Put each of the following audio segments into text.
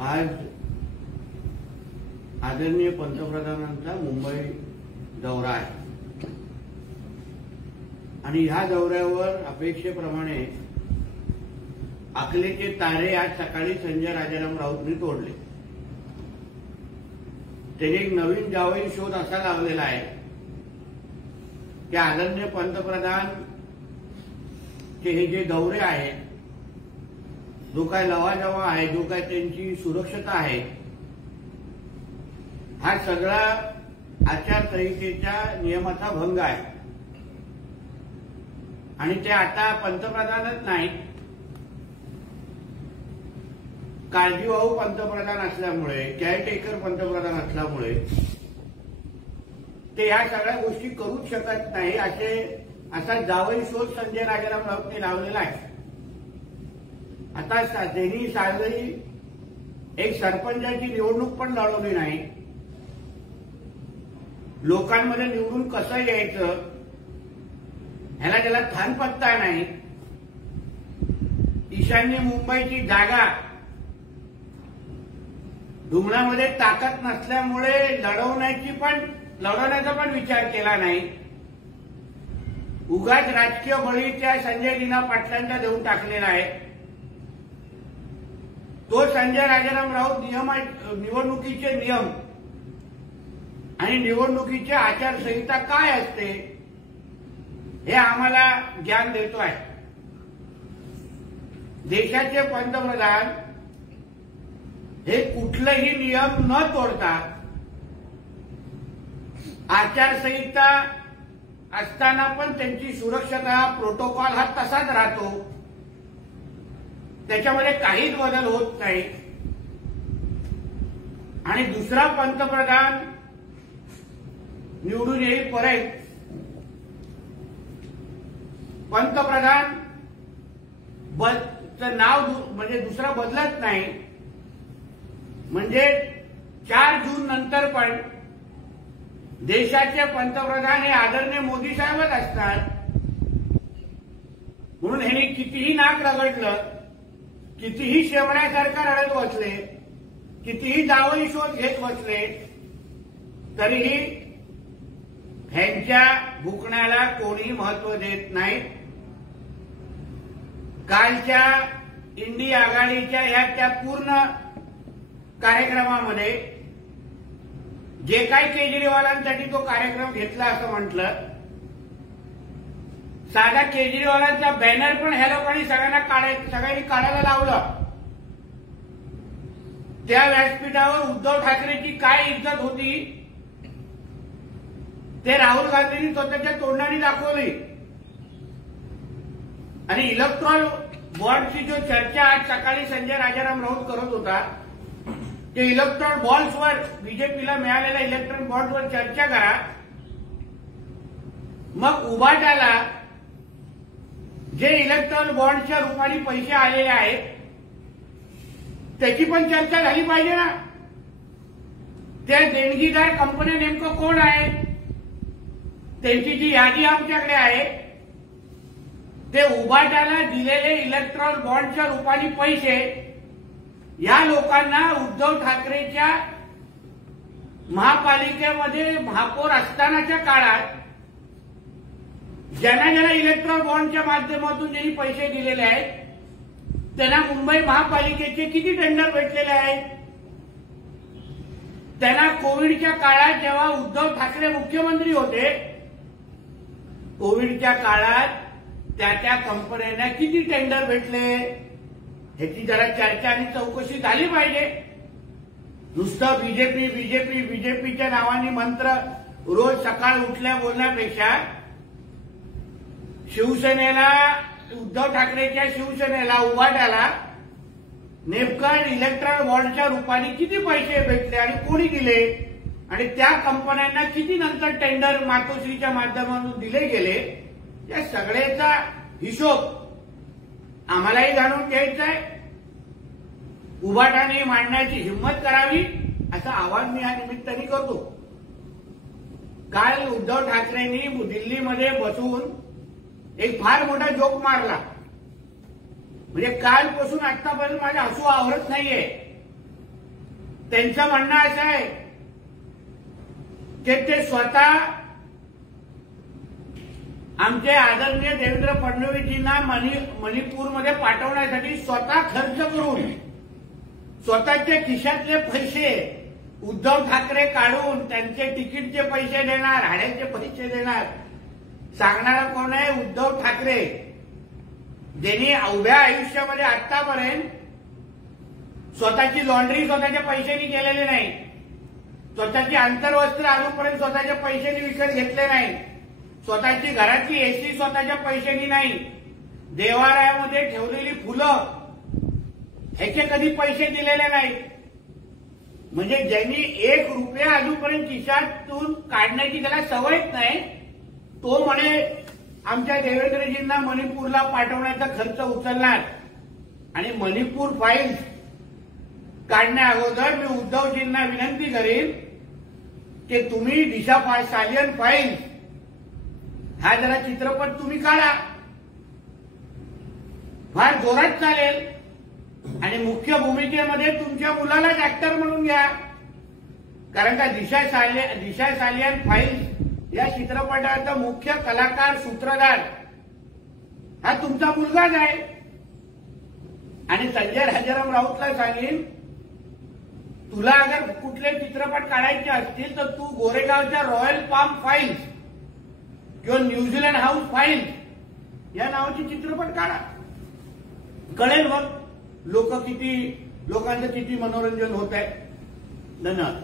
आज आदरणीय पंतप्रधानांचा मुंबई दौरा आहे आणि ह्या दौऱ्यावर अपेक्षेप्रमाणे अकलेचे तारे आज सकाळी संजय राजाराम राऊतनी तोडले। त्यांनी एक नवीन जावई शोध असा लावलेला आहे की आदरणीय पंतप्रधान चे हे जे दौरे आहेत, जो काय लवाजवा आहे, जो काय त्यांची सुरक्षता आहे, हा सगळा आचारसंहितेच्या नियमाचा भंग आहे। आणि ते आता पंतप्रधानच नाही, काळजीवाहू पंतप्रधान असल्यामुळे, केअरटेकर पंतप्रधान असल्यामुळे ते या सगळ्या गोष्टी करूच शकत नाही असा जावई शोध संजय राजाराम राऊतने लावलेला आहे। आता त्यांनी साधी एक सरपंचाची निवडणूक पण लढवली नाही, लोकांमध्ये निवडून कसं यायचं ह्याला त्याला थानपत्ता नाही। ईशान्य मुंबईची जागा धुमण्यामध्ये ताकद नसल्यामुळे लढवण्याचा पण विचार केला नाही। उगाच राजकीय बळी त्या संजय लीना पाटलांचा देऊन टाकलेला आहे। तो संजय राजाराम राऊत निवडणुकीचे नियम आणि निवडणुकीची आचारसंहिता काय असते हे आम्हाला ज्ञान देतो आहे। देशाचे पंतप्रधान हे कुठलेही नियम न तोडता आचारसंहिता असताना पण त्यांची सुरक्षता प्रोटोकॉल हा तसाच राहतो, त्याच्यामध्ये काहीच बदल होत नाही। आणि दुसरा पंतप्रधान निवडून येईपर्यंत पंतप्रधान नाव म्हणजे दुसरा बदलत नाही। म्हणजे 4 जून नंतर पण देशाचे पंतप्रधान हे आदरणीय मोदी साहेबच असतात। म्हणून ह्यांनी कितीही नाक रगडलं, कितीही शेवण्यासारखा रडत बसले, कितीही जावई शोध घेत बसले, तरीही ह्यांच्या भुकण्याला कोणी महत्व देत नाही। कालच्या इंडी आघाडीच्या त्या पूर्ण कार्यक्रमामध्ये जे काही केजरीवालांसाठी तो कार्यक्रम घेतला असं म्हटलं, साधा केजरीवालांचा बॅनर पण ह्या लोकांनी सगळ्यांनी काढायला लावलं। त्या व्यासपीठावर उद्धव ठाकरेची काय इज्जत होती ते राहुल गांधींनी स्वतःच्या तोंडाने दाखवली। आणि इलेक्ट्रॉल बॉन्डची जो चर्चा आज सकाळी संजय राजाराम राऊत करत होता, ते इलेक्ट्रॉल बॉन्ड्सवर बीजेपीला मिळालेल्या इलेक्ट्रॉल बॉन्ड्सवर चर्चा करा, मग उभाटाला जे इलेक्ट्रॉल बॉन्डच्या रूपाने पैसे आलेले आहेत त्याची पण चर्चा झाली पाहिजे ना। त्या देणगीदार कंपन्या नेमकं कोण आहे, त्यांची जी यादी आमच्याकडे आहे, ते उभाटाला दिलेले इलेक्ट्रॉल बॉन्डच्या रूपाने पैसे या लोकांना उद्धव ठाकरेच्या महापालिकेमध्ये महापौर असतानाच्या काळात ज्यांना इलेक्ट्रॉल बॉन्डच्या माध्यमातून ज्यांनी पैसे दिलेले आहेत त्यांना मुंबई महापालिकेचे किती टेंडर भेटलेले आहेत? त्यांना कोविडच्या काळात जेव्हा उद्धव ठाकरे मुख्यमंत्री होते, कोविडच्या काळात त्या कंपन्यांना किती टेंडर भेटले ह्याची जरा चर्चा आणि चौकशी झाली पाहिजे। नुसतं बीजेपीच्या नावाने मंत्र रोज सकाळ उठल्या बोलण्यापेक्षा शिवसेनेला, उद्धव ठाकरेच्या शिवसेनेला, उभाट्याला नेमकं इलेक्ट्रॉल बॉन्डच्या रूपाने किती पैसे भेटले आणि कोणी दिले आणि त्या कंपन्यांना किती नंतर टेंडर मातोश्रीच्या माध्यमातून दिले गेले, या सगळ्याचा हिशोब आम्हालाही जाणून घ्यायचा आहे। उभाटाने मांडण्याची हिंमत करावी असं आवाहन मी या निमित्ताने करतो। काल उद्धव ठाकरेंनी दिल्लीमध्ये बसून एक फार मोठा जोक मारला। म्हणजे कालपासून आतापर्यंत माझे हसू आवरत नाहीये। त्यांचं म्हणणं असं आहे की ते स्वतः आमचे आदरणीय देवेंद्र फडणवीसजींना मणिपूरमध्ये पाठवण्यासाठी स्वतः खर्च करून स्वतःच्या खिशातले पैसे उद्धव ठाकरे काढून त्यांचे तिकीटचे पैसे देणार, भाड्याचे पैसे देणार. सांगणारा कोण आहे? उद्धव ठाकरे, ज्यांनी अवघ्या आयुष्यामध्ये आतापर्यंत स्वतःची लॉन्ड्री स्वतःच्या पैशांनी केलेली नाही, स्वतःची आंतरवस्त्र अजूनपर्यंत स्वतःच्या पैशांनी विकत घेतले नाही, स्वतःची घरातली एसी स्वतःच्या पैशांनी नाही, देवालयामध्ये ठेवलेली फुलं ह्याचे कधी पैसे दिलेले नाही. म्हणजे ज्यांनी 1 रुपया अजूनपर्यंत खिशातून काढण्याची त्याला सवयच नाही, तो म्हणे आमच्या देवेंद्रजींना मणिपूरला पाठवण्याचा खर्च उचलणार. आणि मणिपूर फाईल्स काढण्या अगोदर मी उद्धवजींना विनंती करीन की तुम्ही दिशा सालियन फाईल्स हा जरा चित्रपट तुम्ही काढा, फार जोरात चालेल. आणि मुख्य भूमिकेमध्ये तुमच्या मुलालाच ऍक्टर म्हणून घ्या, कारण का दिशा सालियन फाईल्स या चित्रपटाचा मुख्य कलाकार सूत्रधार हा तुमचा मुलगाच आहे. आणि संजय राजाराम राऊतला सांगेन, तुला अगर कुठले चित्रपट काढायचे असतील तर तू गोरेगावच्या रॉयल पाम फाईल्स किंवा न्यूझीलंड हाऊस फाईल्स या नावाचे चित्रपट काढा. कळेल मग लोकांचं किती मनोरंजन होत आहे. धन्यवाद.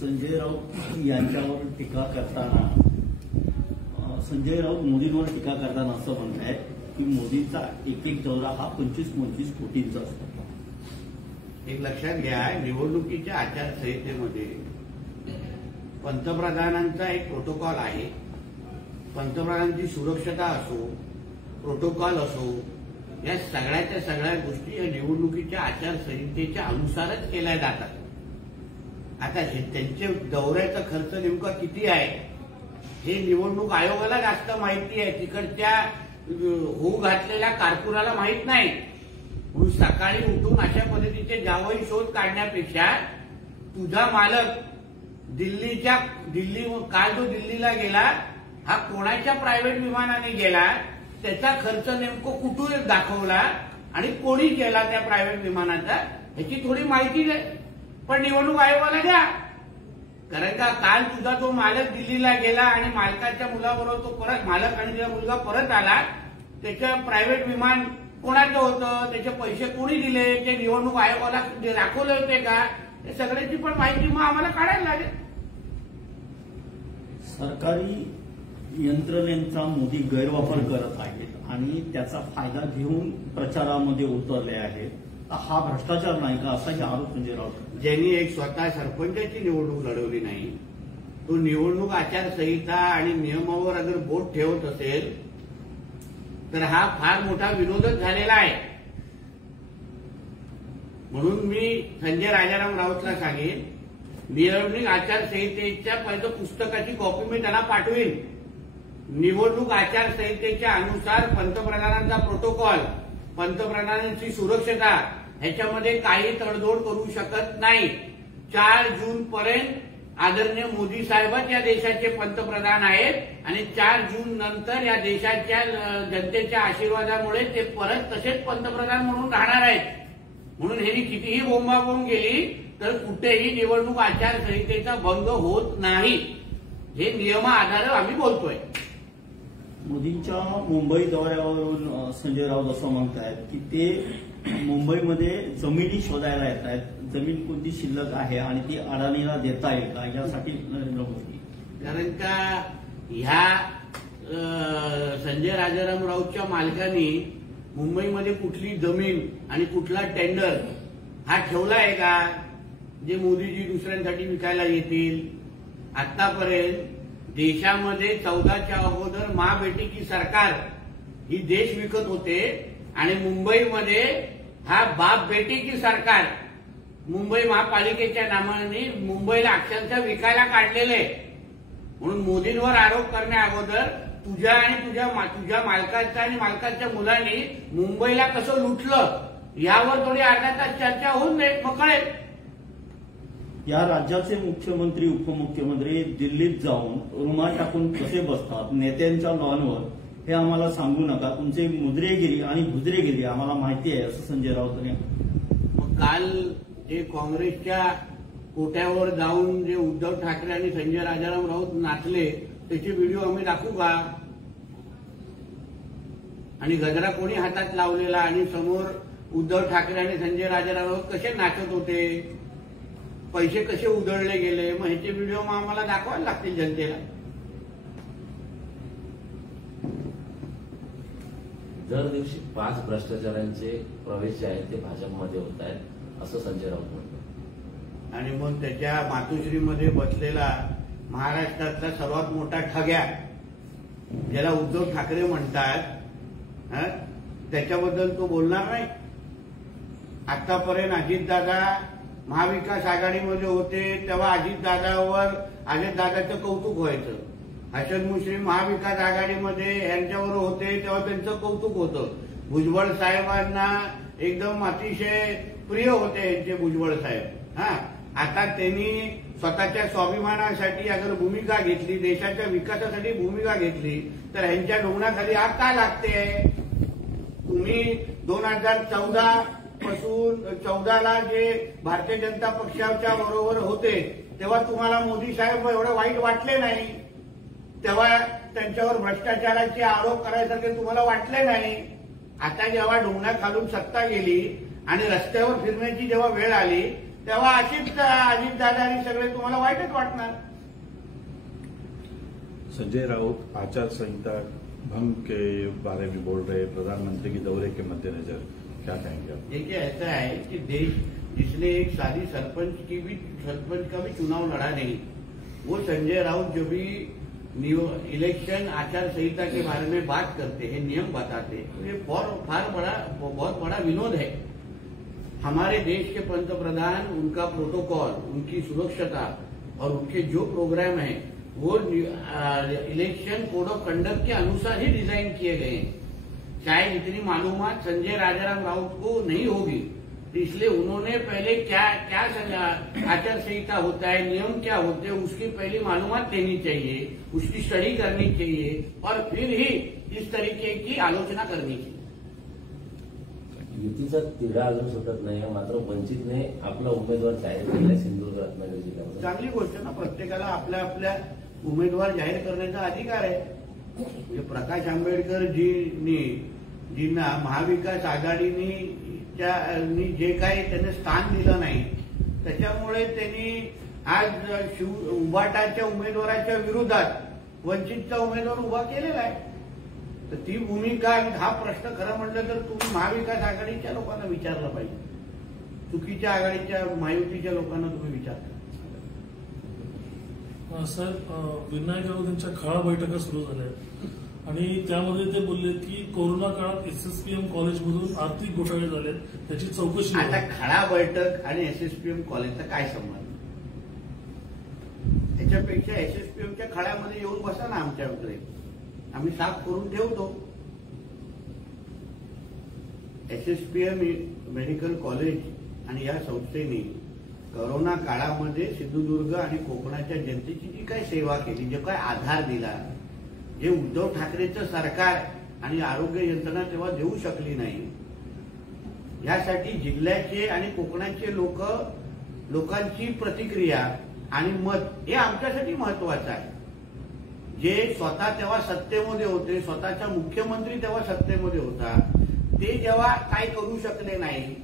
संजय राऊत यांच्यावर टीका करताना संजय राऊत मोदींवर टीका करताना असं म्हणताय की मोदींचा एक दौरा हा 25-25 कोटींचा असतो. एक लक्षात घ्या, निवडणुकीच्या आचारसंहितेमध्ये पंतप्रधानांचा एक प्रोटोकॉल आहे. पंतप्रधानांची सुरक्षता असो, प्रोटोकॉल असो, या सगळ्याच्या सगळ्या गोष्टी या निवडणुकीच्या आचारसंहितेच्या अनुसारच केल्या जातात. आता त्यांच्या दौऱ्याचा खर्च नेमका किती आहे हे निवडणूक आयोगाला जास्त माहिती आहे, तिकडच्या होऊ घातलेल्या कारकुनाला माहित नाही. म्हणून सकाळी उठून अशा पद्धतीचे जावई शोध काढण्यापेक्षा तुझा मालक काल जो दिल्लीला गेला हा कोणाच्या प्रायव्हेट विमानाने गेला, त्याचा खर्च नेमकं कुठून दाखवला आणि कोणी केला त्या प्रायव्हेट विमानाचा ह्याची थोडी माहिती पण निवडणूक आयोगाला द्या. कारण का काल तुझा तो मालक दिल्लीला गेला आणि मालकाच्या मुलाबरोबर तो परत मालक आणि त्याचा मुलगा परत आला, त्याचं प्रायव्हेट विमान कोणाचं होतं, त्याचे पैसे कोणी दिले, ते निवडणूक आयोगाला दाखवले होते का, हे सगळ्याची पण माहिती मग आम्हाला काढायला लागेल. सरकारी यंत्रणेचा मोदी गैरवापर करत आहेत आणि त्याचा फायदा घेऊन प्रचारामध्ये उतरले आहेत. हा भ्रष्टाचार नाही का, असाही आरोप संजय राऊत. ज्यांनी एक स्वतः सरपंचाची निवडणूक लढवली नाही, तो निवडणूक आचारसंहिता आणि नियमावर अगर बोट ठेवत असेल तर हा फार मोठा विरोधच झालेला आहे. म्हणून मी संजय राजाराम राऊतला सांगेन, निवडणूक आचारसंहितेच्या पहिलं पुस्तकाची कॉपी मी त्यांना पाठवीन. निवडणूक आचारसंहितेच्या अनुसार पंतप्रधानांचा प्रोटोकॉल, पंतप्रधानांची सुरक्षता ह्याच्यामध्ये काही तडजोड करू शकत नाही. 4 जून पर्यंत आदरणीय मोदी साहेबच या देशाचे पंतप्रधान आहेत आणि 4 जून नंतर या देशाच्या जनतेच्या आशीर्वादामुळे ते परत तसेच पंतप्रधान म्हणून राहणार आहेत. म्हणून ह्यांनी कितीही बोंबाबोंब गेली तर कुठेही निवडणूक आचारसंहितेचा भंग होत नाही. हे नियमाआधारे आम्ही बोलतोय. मोदींच्या मुंबई दौऱ्यावरून संजय राऊत असं म्हणतायत की ते मुंबईमध्ये जमिनी शोधायला येत आहेत. जमीन कोणती शिल्लक आहे आणि ती अडाणीला देता येईल का यासाठी नरेंद्र मोदी. कारण का ह्या संजय राजाराम राऊतच्या मालकांनी मुंबईमध्ये कुठली जमीन आणि कुठला टेंडर हा ठेवला आहे का जे मोदीजी दुसऱ्यांसाठी विकायला येतील. आतापर्यंत देशामध्ये 14च्या अगोदर माँ बेटी की सरकार ही देश विकत होते आणि मुंबईमध्ये हा बाप बेटी की सरकार मुंबई महापालिकेच्या नावाने मुंबईला अक्षरशः विकायला काढलेले. म्हणून मोदींवर आरोप करण्या अगोदर तुझ्या मालकाचा आणि मालकाच्या मुलांनी मुंबईला कसं लुटलं यावर थोडी अर्धा तास चर्चा होऊन दे, मग कळेल. या राज्याचे मुख्यमंत्री उपमुख्यमंत्री दिल्लीत जाऊन रुमाल टाकून कसे बसतात नेत्यांच्या लॉनवर हे आम्हाला सांगू नका. तुमची मुद्रेगिरी आणि भुद्रेगिरी आम्हाला माहिती आहे, असं संजय राऊतांनी. मग काल जे काँग्रेसच्या कोट्यावर जाऊन जे उद्धव ठाकरे आणि संजय राजाराम राऊत नाचले त्याचे व्हिडिओ आम्ही दाखवू का? आणि गजरा कोणी हातात लावलेला आणि समोर उद्धव ठाकरे आणि संजय राजाराम राऊत कसे नाचत होते, पैसे कसे उधळले गेले, मग ह्याचे व्हिडिओ मग आम्हाला दाखवायला लागतील जनतेला. दर दिवशी 5 भ्रष्टाचारांचे प्रवेश जे आहेत ते भाजपमध्ये होत आहेत असं संजय राऊत म्हणतात. आणि मग त्याच्या मातोश्रीमध्ये बसलेला महाराष्ट्रातला सर्वात मोठा ठग्या ज्याला उद्धव ठाकरे म्हणतात, त्याच्याबद्दल तो बोलणार नाही. आतापर्यंत अजितदादा महाविकास आघाडीमध्ये होते तेव्हा अजितदादाचं कौतुक व्हायचं. हसन मुश्रीफ महाविकास आघाडीमध्ये यांच्यावर होते तेव्हा त्यांचं कौतुक होतं. भुजबळ साहेबांना एकदम अतिशय प्रिय होते यांचे भुजबळ साहेब. आता त्यांनी स्वतःच्या स्वाभिमानासाठी अगर भूमिका घेतली, देशाच्या विकासासाठी भूमिका घेतली, तर ह्यांच्या डोंगराखाली आग का लागते? तुम्ही 2014 पासून 14ला जे भारतीय जनता पक्षाच्या बरोबर होते तेव्हा तुम्हाला मोदी साहेब एवढे वाईट वाटले नाही, तेव्हा त्यांच्यावर भ्रष्टाचाराचे आरोप करायसारखे तुम्हाला वाटले नाही. आता जेव्हा डोंगराखालून सत्ता गेली आणि रस्त्यावर फिरण्याची जेव्हा वेळ आली तेव्हा अजितदादा आणि सगळे तुम्हाला वाईटच वाटणार. संजय राउत आचार संहिता भंग के बारे में बोल रहे, प्रधानमंत्री के दौरे के मद्देनजर क्या कहेंगे आप? देखिए ऐसा है कि देश जिसने एक सादी सरपंच का भी चुनाव लड़ा नहीं, वो संजय राउत जो भी इलेक्शन आचार संहिता के बारे में बात करते हैं, नियम बताते हैं, ये बहुत बड़ा विनोद है. हमारे देश के पंतप्रधान, उनका प्रोटोकॉल, उनकी सुरक्षता और उनके जो प्रोग्राम है वो इलेक्शन कोड ऑफ कंडक्ट के अनुसार ही डिजाइन किए गए हैं. शायद इतनी मालूमात संजय राजाराम राउत को नहीं होगी, तो इसलिए उन्होंने पहले क्या आचार संहिता होता है, नियम क्या होते हैं, उसकी पहली मालूमात लेनी चाहिए, उसकी स्टडी करनी चाहिए और फिर ही इस तरीके की आलोचना करनी चाहिए. युतीचा तिढा अजून सुटत नाही, मात्र वंचितने आपला उमेदवार जाहीर केला सिंधुदुर्ग रत्नागिरी जिल्ह्यामध्ये. चांगली गोष्ट ना, प्रत्येकाला आपल्या आपल्या उमेदवार जाहीर करण्याचा अधिकार आहे. म्हणजे प्रकाश आंबेडकर जींना महाविकास आघाडीनी जे काही त्यांनी स्थान दिलं नाही त्याच्यामुळे त्यांनी आज उभाटाच्या उमेदवाराच्या विरोधात वंचितचा उमेदवार उभा केलेला आहे. तर ती भूमिका, हा प्रश्न खरं म्हटलं तर तुम्ही महाविकास आघाडीच्या लोकांना विचारलं पाहिजे, चुकीच्या आघाडीच्या महायुतीच्या लोकांना तुम्ही विचारता. सर, विनायक राऊत यांच्या खळा बैठका सुरू झाल्या आणि त्यामध्ये ते बोलले की कोरोना काळात एसएसपीएम कॉलेजमधून आर्थिक घोटाळे झाले, त्याची चौकशी. आता खळा बैठक आणि एसएसपीएम कॉलेजचा काय संबंध? त्याच्यापेक्षा एसएसपीएमच्या खळ्यामध्ये येऊन बसा ना आमच्याकडे, आम्ही साफ करून ठेवतो. एसएसपीएम मेडिकल कॉलेज आणि या संस्थेने कोरोना काळामध्ये सिंधुदुर्ग आणि कोकणाच्या जनतेची जी काही सेवा केली, जे काय आधार दिला, जे उद्धव ठाकरेचं सरकार आणि आरोग्य यंत्रणा तेव्हा देऊ शकली नाही, यासाठी जिल्ह्याचे आणि कोकणाचे लोकांची प्रतिक्रिया आणि मत हे आमच्यासाठी महत्वाचं आहे. जे स्वतः तेव्हा सत्तेमध्ये होते, स्वतःचा मुख्यमंत्री तेव्हा सत्तेमध्ये होता, ते जेव्हा काय करू शकले नाही,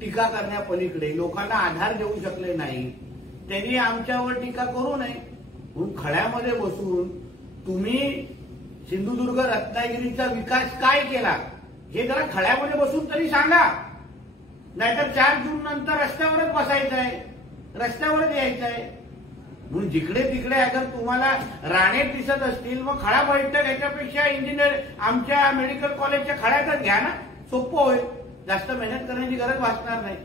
टीका करण्यापलीकडे लोकांना आधार देऊ शकले नाही, त्यांनी आमच्यावर टीका करू नये म्हणून खळ्यामध्ये बसून तुम्ही सिंधुदुर्ग रत्नागिरीचा विकास काय केला हे जरा खळ्यामध्ये बसून तरी सांगा. नाहीतर 4 जून नंतर रस्त्यावरच बसायचं आहे, रस्त्यावरच यायचं आहे. म्हणून जिकडे तिकडे अगर तुम्हाला राणे दिसत असतील मग खळा बैठक याच्यापेक्षा इंजिनियर आमच्या मेडिकल कॉलेजच्या खळ्यातच घ्या ना, सोपं होईल, जास्त मेहनत करण्याची गरज भासणार नाही.